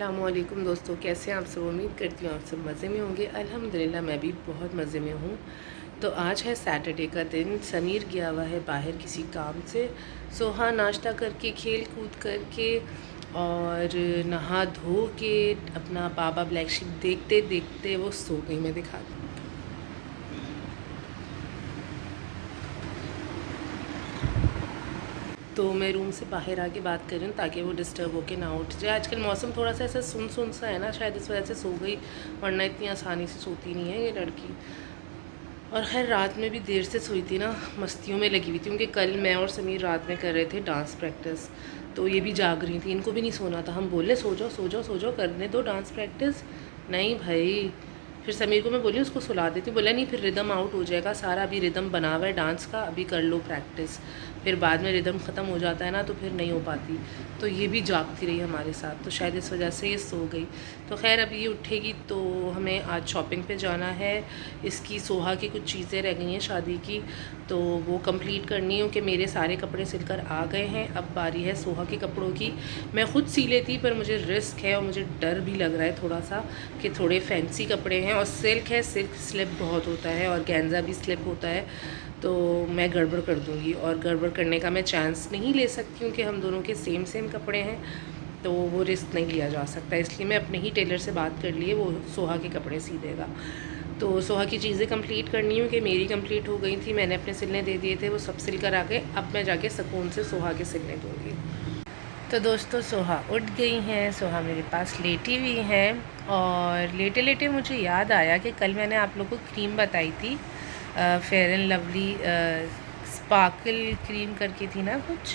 अस्सलामुअलैकुम दोस्तों, कैसे हैं आप सब। उम्मीद करती हूँ आप सब मज़े में होंगे। अल्हम्दुलिल्लाह मैं भी बहुत मज़े में हूँ। तो आज है सैटरडे का दिन। समीर गया हुआ है बाहर किसी काम से। सोहा नाश्ता करके खेल कूद करके और नहा धो के अपना बाबा ब्लैक शिप देखते देखते वो सो गई। मैं दिखाती हूँ। तो मैं रूम से बाहर आके बात कर रही हूँ ताकि वो डिस्टर्ब होके ना उठ जाए। आजकल मौसम थोड़ा सा ऐसा सुन सुन सा है ना, शायद इस वजह से सो गई, वरना इतनी आसानी से सोती नहीं है ये लड़की। और खैर रात में भी देर से सोई थी ना, मस्तियों में लगी हुई थी क्योंकि कल मैं और समीर रात में कर रहे थे डांस प्रैक्टिस। तो ये भी जाग रही थी, इनको भी नहीं सोना था। हम बोले सो जाओ सो जाओ सो जाओ, करने दो डांस प्रैक्टिस। नहीं भाई, फिर समीर को मैं बोली उसको सुला देती, बोला नहीं फिर रिदम आउट हो जाएगा सारा, अभी रिदम बना हुआ है डांस का, अभी कर लो प्रैक्टिस, फिर बाद में रिदम ख़त्म हो जाता है ना तो फिर नहीं हो पाती। तो ये भी जागती रही हमारे साथ, तो शायद इस वजह से ये सो गई। तो खैर अब ये उठेगी तो हमें आज शॉपिंग पे जाना है। इसकी सोहा की कुछ चीज़ें रह गई हैं शादी की, तो वो कंप्लीट करनी है क्योंकि मेरे सारे कपड़े सिलकर आ गए हैं। अब बारी है सोहा के कपड़ों की। मैं ख़ुद सी लेती पर मुझे रिस्क है और मुझे डर भी लग रहा है थोड़ा सा कि थोड़े फैंसी कपड़े हैं और सिल्क है, सिल्क स्लिप बहुत होता है और गेंजा भी स्लिप होता है, तो मैं गड़बड़ कर दूँगी। और गड़बड़ करने का मैं चांस नहीं ले सकती हूँ कि हम दोनों के सेम सेम कपड़े हैं, तो वो रिस्क नहीं लिया जा सकता। इसलिए मैं अपने ही टेलर से बात कर लिए, वो सोहा के कपड़े सी देगा। तो सोहा की चीज़ें कंप्लीट करनी हूँ कि मेरी कंप्लीट हो गई थी, मैंने अपने सिलने दे दिए थे, वो सब सिल कर आ गए। अब मैं जाके सुकून से सोहा के सिलने दूँगी। तो दोस्तों सोहा उठ गई हैं, सोहा मेरे पास लेटी हुई हैं। और लेटे लेटे मुझे याद आया कि कल मैंने आप लोगों को क्रीम बताई थी, fair and lovely sparkle cream करके थी ना कुछ,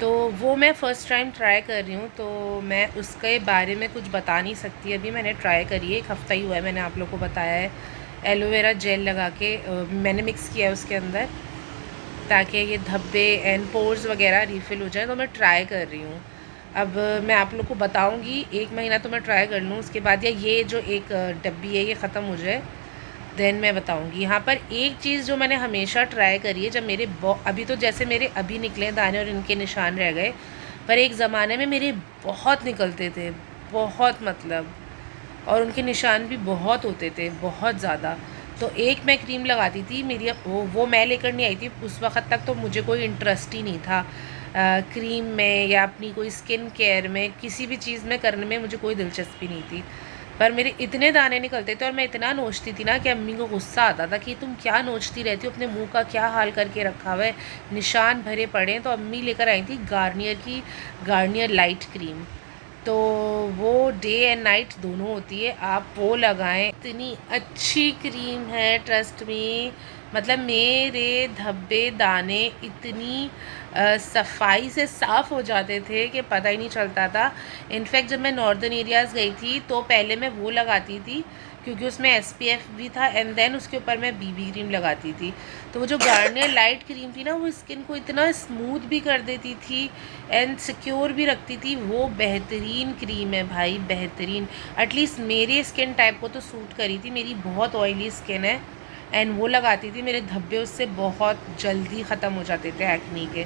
तो वो मैं फ़र्स्ट टाइम ट्राई कर रही हूँ। तो मैं उसके बारे में कुछ बता नहीं सकती, अभी मैंने ट्राई करी है, 1 हफ़्ता ही हुआ है, मैंने आप लोगों को बताया है। एलोवेरा जेल लगा के मैंने मिक्स किया है उसके अंदर, ताकि ये धब्बे एंड पोर्स वगैरह रिफ़िल हो जाए। तो मैं ट्राई कर रही हूँ। अब मैं आप लोग को बताऊँगी, 1 महीना तो मैं ट्राई कर लूँ, उसके बाद या ये जो एक डब्बी है ये ख़त्म हो जाए, देन मैं बताऊँगी। यहाँ पर एक चीज़ जो मैंने हमेशा ट्राई करी है, जब मेरे अभी तो जैसे मेरे अभी निकले दाने और इनके निशान रह गए, पर एक ज़माने में मेरे बहुत निकलते थे, बहुत मतलब, और उनके निशान भी बहुत होते थे, बहुत ज़्यादा। तो एक मैं क्रीम लगाती थी, मेरी वो मैं लेकर नहीं आई थी उस वक़्त तक, तो मुझे कोई इंटरेस्ट ही नहीं था क्रीम में या अपनी कोई स्किन केयर में, किसी भी चीज़ में करने में मुझे कोई दिलचस्पी नहीं थी। पर मेरे इतने दाने निकलते थे और मैं इतना नोचती थी ना कि अम्मी को गुस्सा आता था कि तुम क्या नोचती रहती हो, अपने मुंह का क्या हाल करके रखा हुआ है, निशान भरे पड़े हैं। तो अम्मी लेकर आई थी गार्नियर की गार्नियर लाइट क्रीम, तो वो डे एंड नाइट दोनों होती है, आप वो लगाएं। इतनी अच्छी क्रीम है, ट्रस्ट मी। मतलब मेरे धब्बे दाने इतनी सफाई से साफ़ हो जाते थे कि पता ही नहीं चलता था। इनफैक्ट जब मैं नॉर्दर्न एरियाज़ गई थी तो पहले मैं वो लगाती थी क्योंकि उसमें एसपीएफ भी था, एंड देन उसके ऊपर मैं बीबी क्रीम लगाती थी। तो वो जो गार्नियर लाइट क्रीम थी ना, वो स्किन को इतना स्मूथ भी कर देती थी एंड सिक्योर भी रखती थी। वो बेहतरीन क्रीम है भाई, बेहतरीन। एटलीस्ट मेरे स्किन टाइप को तो सूट करी थी, मेरी बहुत ऑयली स्किन है, एंड वो लगाती थी, मेरे धब्बे उससे बहुत जल्दी ख़त्म हो जाते थे एक्नी के।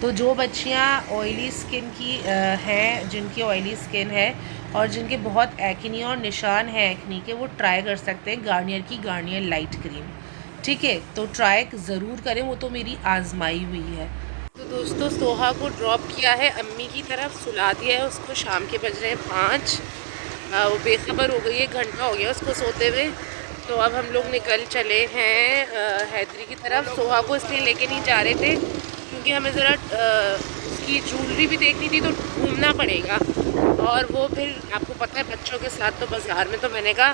तो जो बच्चियाँ ऑयली स्किन की हैं, जिनकी ऑयली स्किन है और जिनके बहुत एक्नी और निशान हैं एक्नी के, वो ट्राई कर सकते हैं गार्नियर की गार्नियर लाइट क्रीम। ठीक है, तो ट्राई ज़रूर करें, वो तो मेरी आजमाई हुई है। तो दोस्तों सोहा को ड्रॉप किया है अम्मी की तरफ, सुला दिया है उसको, शाम के बज रहे हैं 5। वो बेखबर हो गई है, घंटा हो गया उसको सोते हुए। तो अब हम लोग निकल चले हैं हैदरी की तरफ। सोहा को इसलिए लेके नहीं जा रहे थे क्योंकि हमें ज़रा उसकी ज्वेलरी भी देखनी थी, तो घूमना पड़ेगा। और वो फिर आपको पता है बच्चों के साथ तो बाज़ार में, तो मैंने कहा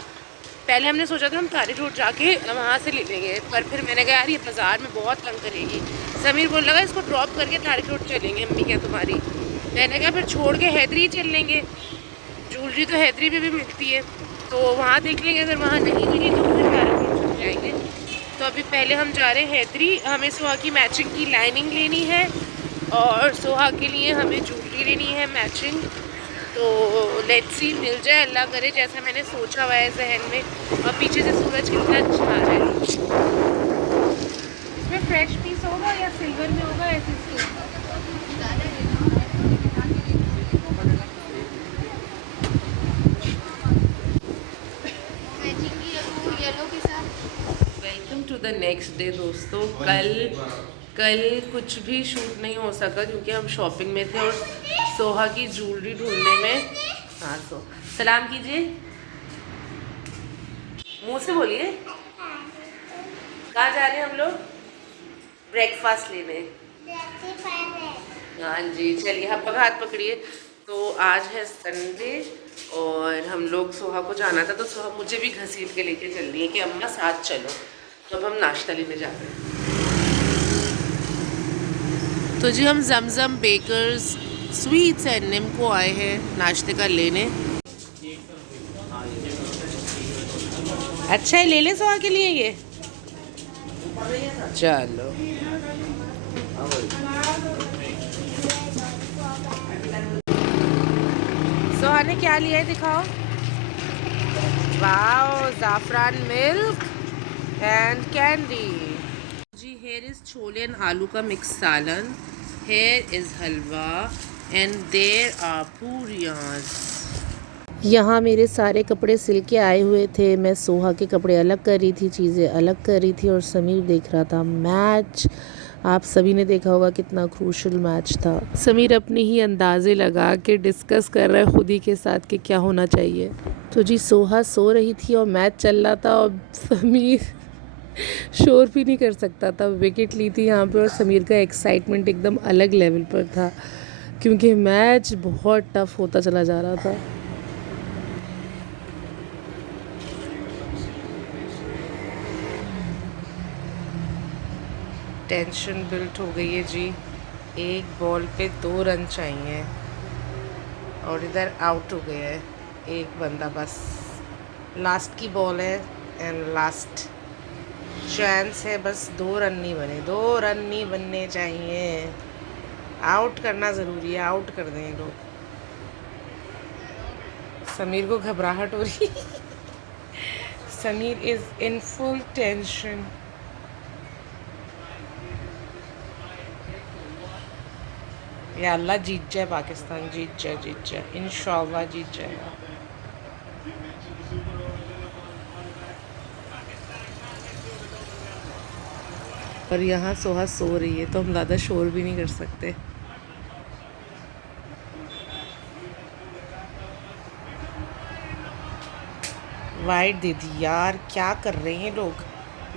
पहले हमने सोचा था हम तारिक रोड जाके वहाँ से ले लेंगे, पर फिर मैंने कहा यार ये बाज़ार में बहुत तंग करेगी। समीर बोल लगा इसको ड्रॉप करके तारिक रोड चलेंगे, अम्मी क्या तुम्हारी। मैंने कहा फिर छोड़ के हैदरी चल लेंगे, ज्वेलरी तो हैदरी में भी मिलती है, तो वहाँ देख लेंगे, अगर वहाँ नहीं मिली तो फिर तारिक रोड चल जाएंगे। तो अभी पहले हम जा रहे हैं हैदरी, हमें सोहा की मैचिंग की लाइनिंग लेनी है और सोहा के लिए हमें ज्वेलरी लेनी है मैचिंग। तो लेट्स सी, मिल जाए अल्लाह करे जैसा मैंने सोचा हुआ है जहन में। और पीछे से सूरज कितना अच्छा आ रहा है। इसमें फ्रेश पीस होगा या सिल्वर में होगा, ऐसे नेक्स्ट डे दोस्तों। कल कल कुछ भी शूट नहीं हो सका क्योंकि हम शॉपिंग में थे और सोहा की ज्वेलरी ढूंढने में। हाँ सलाम कीजिए, मुंह से बोलिए। कहाँ जा रहे हैं हम लोग? ब्रेकफास्ट लेने। हाँ जी, चलिए आप हाथ पकड़िए। तो आज है संडे और हम लोग सोहा को जाना था, तो सोहा मुझे भी घसीट के लेके चल रही है कि अम्मा साथ चलो। तो अब हम नाश्ता लेने जा रहे हैं। तो जी हम जमजम बेकर्स स्वीट्स एंड निम को आए हैं नाश्ते का लेने। अच्छा है, ले लें सोहा के लिए ये। चलो सोहा ने क्या लिया है दिखाओ। Wow, zafran milk and candy. जी here is chole and aloo का मिक्स सालन, here is halwa and there are पूरियाँ। यहाँ मेरे सारे कपड़े सिल के आए हुए थे। मैं सोहा के कपड़े अलग कर रही थी, चीज़ें अलग कर रही थी और समीर देख रहा था मैच। आप सभी ने देखा होगा कितना क्रूशल मैच था। समीर अपने ही अंदाज़े लगा के डिस्कस कर रहा है खुद ही के साथ कि क्या होना चाहिए। तो जी सोहा सो रही थी और मैच चल रहा था और समीर शोर भी नहीं कर सकता था। विकेट ली थी यहाँ पे और समीर का एक्साइटमेंट एकदम अलग लेवल पर था क्योंकि मैच बहुत टफ होता चला जा रहा था। टेंशन बिल्ट हो गई है जी। एक बॉल पे 2 रन चाहिए और इधर आउट हो गया है एक बंदा बस। लास्ट की बॉल है एंड लास्ट चांस है, बस 2 रन नहीं बने, 2 रन नहीं बनने चाहिए। आउट करना ज़रूरी है, आउट कर दें लोग। समीर को घबराहट हो रही Sameer is in full tension. या अल्लाह जीत जाए, पाकिस्तान जीत जाए इंशाल्लाह जीत जाएगा। पर यहाँ सोहा सो रही है तो हम ज़्यादा शोर भी नहीं कर सकते। वाइट दे दी यार, क्या कर रहे हैं लोग।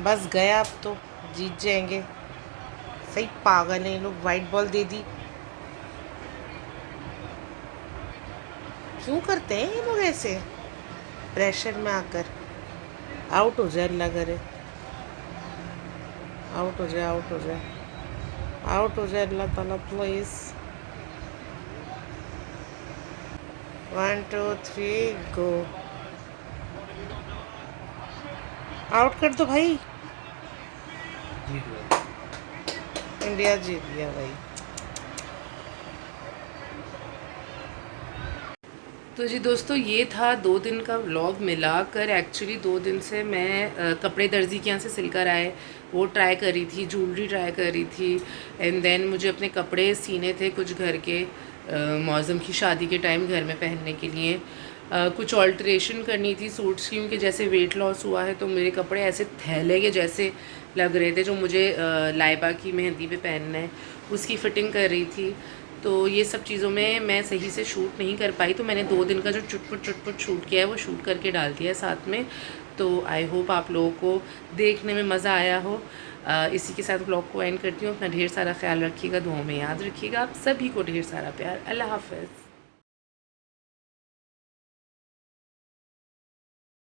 बस गया, अब तो जीत जाएंगे। सही पागल हैं लोग, वाइट बॉल दे दी। क्यों करते हैं ये लोग ऐसे प्रेशर में आकर। आउट हो जाए अल्लाह करे, आउट हो जाए, आउट हो जाए, आउट हो जाए अल्लाह ताला प्लीज़। 1 2 3 गो। आउट कर दो भाई। इंडिया जीत गया भाई। तो जी दोस्तों ये था 2 दिन का व्लॉग मिलाकर। एक्चुअली 2 दिन से मैं कपड़े दर्जी के यहाँ से सिलकर आए वो ट्राई कर रही थी, ज्वेलरी ट्राई कर रही थी एंड देन मुझे अपने कपड़े सीने थे कुछ घर के मौसम की शादी के टाइम घर में पहनने के लिए। कुछ ऑल्ट्रेशन करनी थी सूट्स की क्योंकि जैसे वेट लॉस हुआ है तो मेरे कपड़े ऐसे थैले के जैसे लग रहे थे जो मुझे लाइबा की मेहंदी पे पहनना है उसकी फ़िटिंग कर रही थी। तो ये सब चीज़ों में मैं सही से शूट नहीं कर पाई, तो मैंने 2 दिन का जो चुटपुट शूट किया है वो शूट करके डाल दिया है साथ में। तो आई होप आप लोगों को देखने में मज़ा आया हो। इसी के साथ ब्लॉग को एंड करती हूँ। अपना ढेर सारा ख्याल रखिएगा, दुआओं में याद रखिएगा। आप सभी को ढेर सारा प्यार। अल्लाह हाफ़िज़।